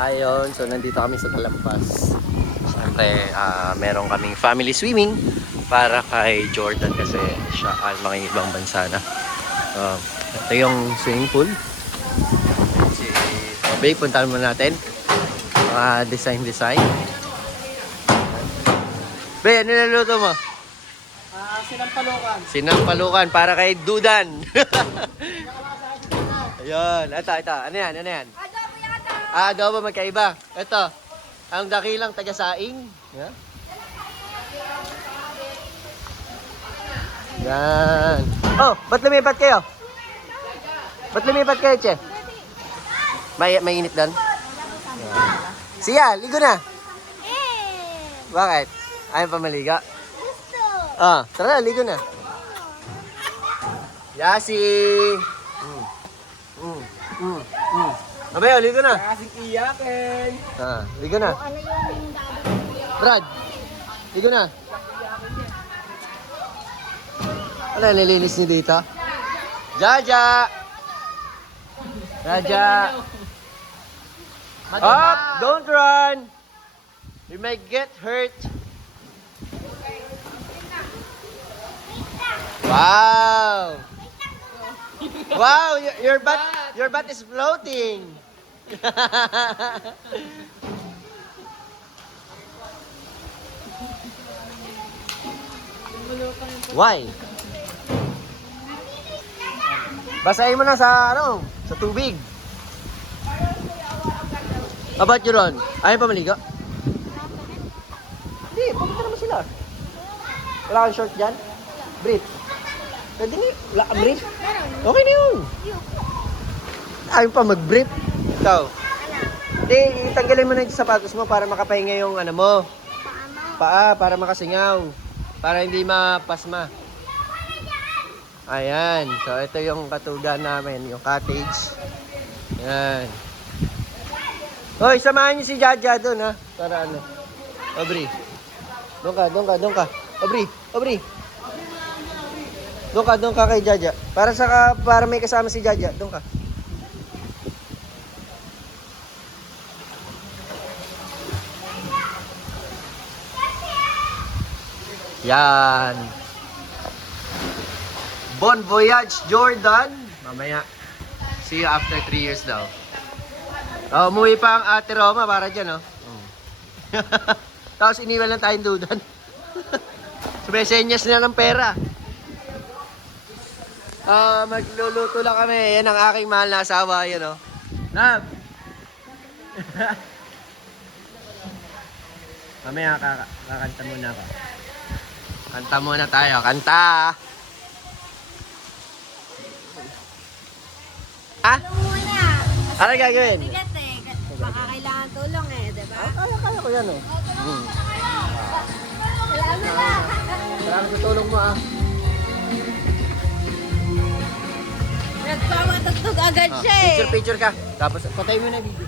Ayun, so nandito kami sa Talampas. Siyempre, meron kaming family swimming para kay Jordan kasi siya ay mga ibang bansa na. Ito yung swimming pool. Si Obey, puntahan mo natin. Mga design. Be, ano niluluto mo? Sinampalukan. Sinampalukan para kay Dudan. Ayun, ito. Ano yan? Adobo yata! Adobo magkaiba. Ito, ang dakilang taga-saing. Yeah. Yan. Oh, ba't lumipat kayo? Che? May init doon? Yeah. Siya, ligo na. Bakit? Ayaw pa maligo? Gusto! Tara na, ligo na. Yasi! Abayo, ligo na. Kasing iyakin. Ligo na. Ano yung gagawin? Brad, ligo na. Ano, nilinis niyo dito? Jaja! Up! Don't run! You might get hurt. Wow! Wow, your butt is floating. Why? Basahin mo na sa tubig. How about you, Ron? Ayaw pa maligo? Hindi, pumunta naman sila. Wala kang short dyan? Brief. Pwede ni, wala kang brief? Okay na yun. Ayaw pa mag-brief. Ikaw. Hindi, itanggalin mo na yung sapatos mo para makapahinga yung mo. Paa, para makasingaw. Para hindi mapasma. Ayan. So, ito yung katugan namin, yung cottage. Ayan. Hoy, samahan niyo si Jaja doon, ha? Para Aubrey. Doon ka. Aubrey. Doon ka kay Jaja. Para may kasama si Jaja. Doon ka. Yan. Bon voyage, Jordan. Mamaya. See you after 3 years daw. Umuwi pa ang ate Roma para dyan, Tapos iniwan lang tayong Dudan. Sumesenyas na ng pera. Magluluto lang kami. Yan ang aking mahal na asawa, yan, Love! Mamaya kakanta muna ako. Kanta muna tayo. Kanta! Tulong muna! Ano gagawin? Bigat baka kailangan tulong diba? Kaya ko yan, Salamat na! Salamat sa tulong mo, Nagpamatugtog agad siya Picture ka. Tapos patay mo na video.